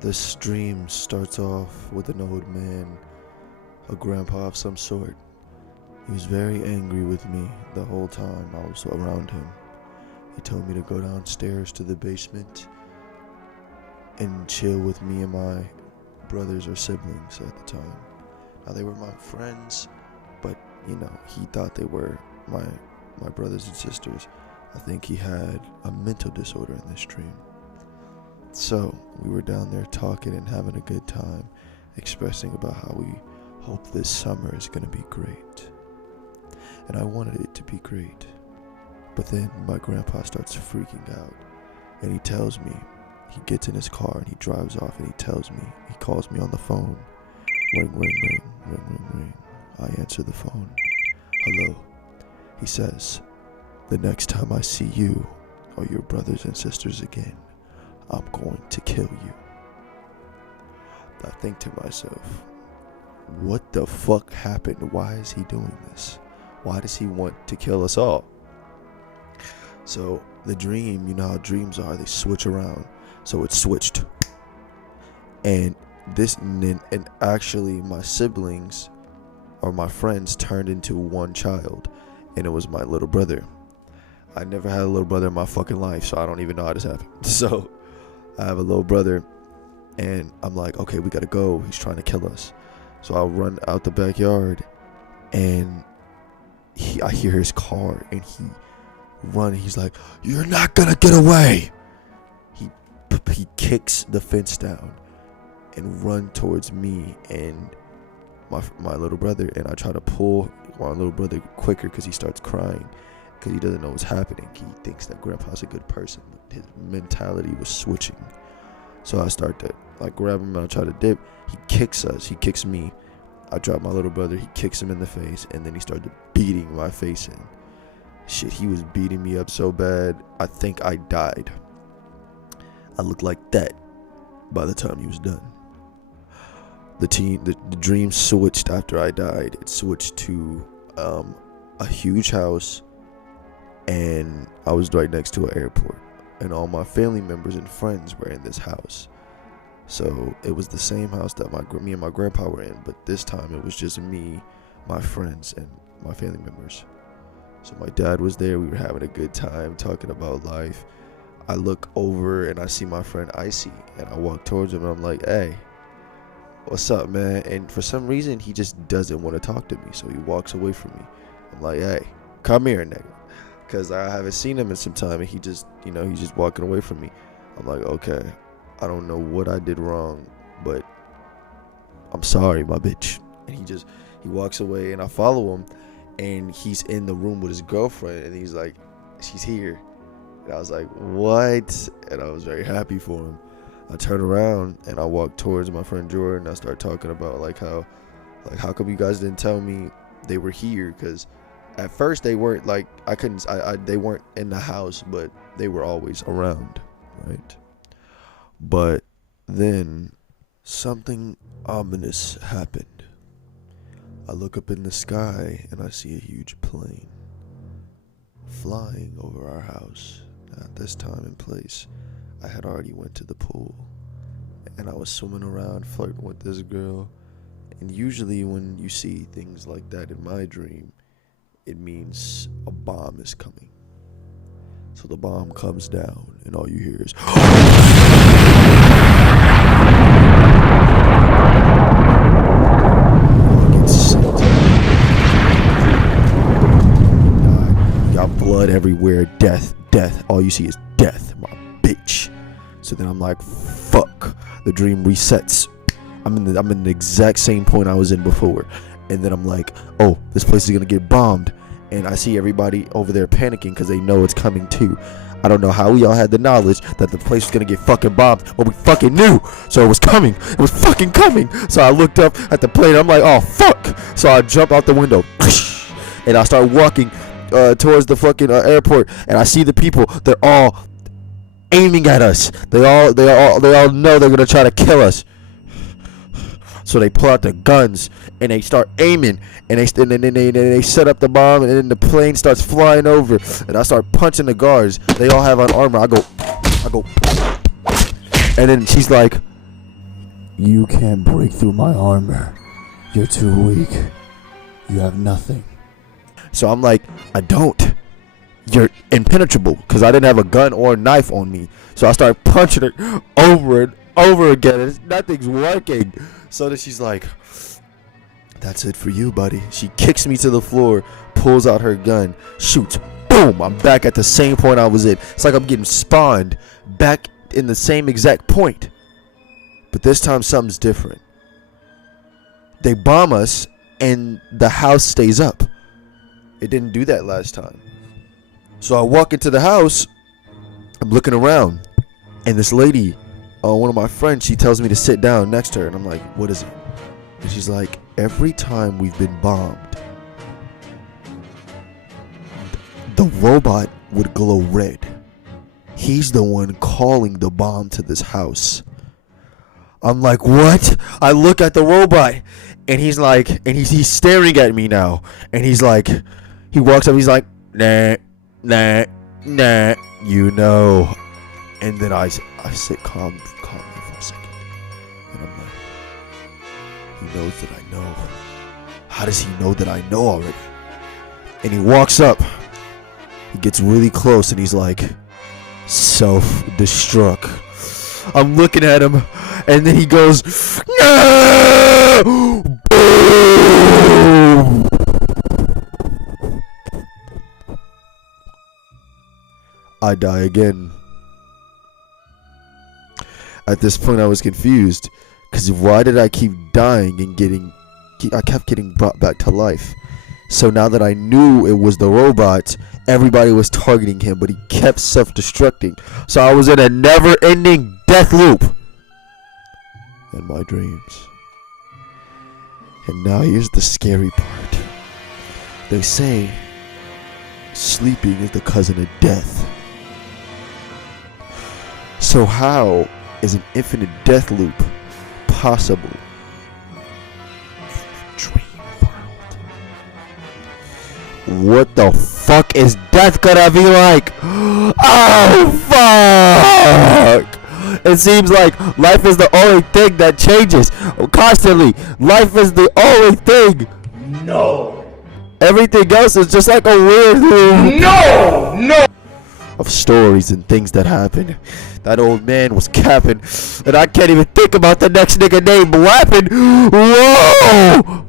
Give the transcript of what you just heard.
This dream starts off with an old man, a grandpa of some sort. He was very angry with me the whole time I was around him. He told me to go downstairs to the basement and chill with me and my brothers or siblings at the time. Now they were my friends, but he thought they were my brothers and sisters. I think he had a mental disorder in this dream. So we were down there talking and having a good time, expressing about how we hope this summer is going to be great. And I wanted it to be great. But then my grandpa starts freaking out, and he tells me, he gets in his car and he drives off, and he tells me, he calls me on the phone. Ring, ring, ring, ring, ring, ring. I answer the phone. Hello. He says, the next time I see you or your brothers and sisters again, I'm going to kill you. I think to myself, what the fuck happened? Why is he doing this? Why does he want to kill us all? So the dream, you know how dreams are, they switch around. So it switched. And actually my siblings or my friends turned into one child, and it was my little brother. I never had a little brother in my fucking life, so I don't even know how this happened. So I have a little brother, and I'm like, okay, we gotta go. He's trying to kill us. So I'll run out the backyard, and I hear his car, and he's like, you're not gonna get away. He kicks the fence down and run towards me and my little brother, and I try to pull my little brother quicker because he starts crying because he doesn't know what's happening. He thinks that grandpa's a good person, but his mentality was switching. So I start to grab him and I try to dip. He kicks us. He kicks me. I drop my little brother. He kicks him in the face, and then he started beating my face in. Shit, he was beating me up so bad, I think I died. I looked like that by the time he was done. The dream switched after I died. It switched to a huge house, and I was right next to an airport, and all my family members and friends were in this house. So it was the same house that me and my grandpa were in, but this time it was just me, my friends, and my family members. So my dad was there. We were having a good time talking about life. I look over and I see my friend Icy, and I walk towards him and I'm like, hey, what's up, man? And for some reason he just doesn't want to talk to me, so he walks away from me. I'm like, hey, come here, nigga, because I haven't seen him in some time, and he just, he's just walking away from me. I'm like, okay, I don't know what I did wrong, but I'm sorry, my bitch. And he walks away, and I follow him, and he's in the room with his girlfriend, and he's like, she's here. And I was like, what? And I was very happy for him. I turn around and I walk towards my friend Jordan. I start talking about how come you guys didn't tell me they were here? Because at first they weren't they weren't in the house, but they were always around, right? But then something ominous happened. I look up in the sky and I see a huge plane flying over our house. At this time and place, I had already went to the pool, and I was swimming around flirting with this girl. And usually when you see things like that in my dream, it means a bomb is coming. So the bomb comes down, and all you hear is you got blood everywhere, death. All you see is death, my bitch. So then I'm like, fuck. The dream resets. I'm in the exact same point I was in before. And then I'm like, oh, this place is gonna get bombed. And I see everybody over there panicking because they know it's coming too. I don't know how we all had the knowledge that the place was gonna get fucking bombed, but we fucking knew. So it was coming. It was fucking coming. So I looked up at the plane. I'm like, oh fuck. So I jump out the window and I start walking towards the fucking airport, and I see the people. They're all aiming at us. They all know they're gonna try to kill us. So they pull out the guns and they start aiming, and they set up the bomb, and then the plane starts flying over, and I start punching the guards. They all have on armor. I go, and then she's like, You can't break through my armor. You're too weak. You have nothing. So I'm like, I don't. You're impenetrable, because I didn't have a gun or a knife on me. So I started punching her over and over again, and nothing's working. So then she's like, that's it for you, buddy. She kicks me to the floor, pulls out her gun, shoots. Boom! I'm back at the same point I was in. It's like I'm getting spawned back in the same exact point. But this time something's different. They bomb us and the house stays up. It didn't do that last time. So I walk into the house, I'm looking around, and this lady, one of my friends, she tells me to sit down next to her, and I'm like, what is it? And she's like, every time we've been bombed, the robot would glow red. He's the one calling the bomb to this house. I'm like, what? I look at the robot, and he's like, and he's staring at me now, and he's like, he walks up, he's like, nah, you know. And then I sit calmly for a second, and I'm like, he knows that I know. How does he know that I know already? And he walks up, he gets really close, and he's like, self-destruct. I'm looking at him, and then he goes, no! Boom! I die again. At this point, I was confused, because why did I keep dying and I kept getting brought back to life? So now that I knew it was the robot, everybody was targeting him, but he kept self-destructing. So I was in a never-ending death loop in my dreams. And now here's the scary part. They say sleeping is the cousin of death. So how is an infinite death loop possible in a dream world? What the fuck is death gonna be like? Oh fuck! It seems like life is the only thing that changes constantly. Life is the only thing. No. Everything else is just like a weird loop. No. Of stories and things that happen. That old man was capping, and I can't even think about the next nigga named Lappin. Whoa!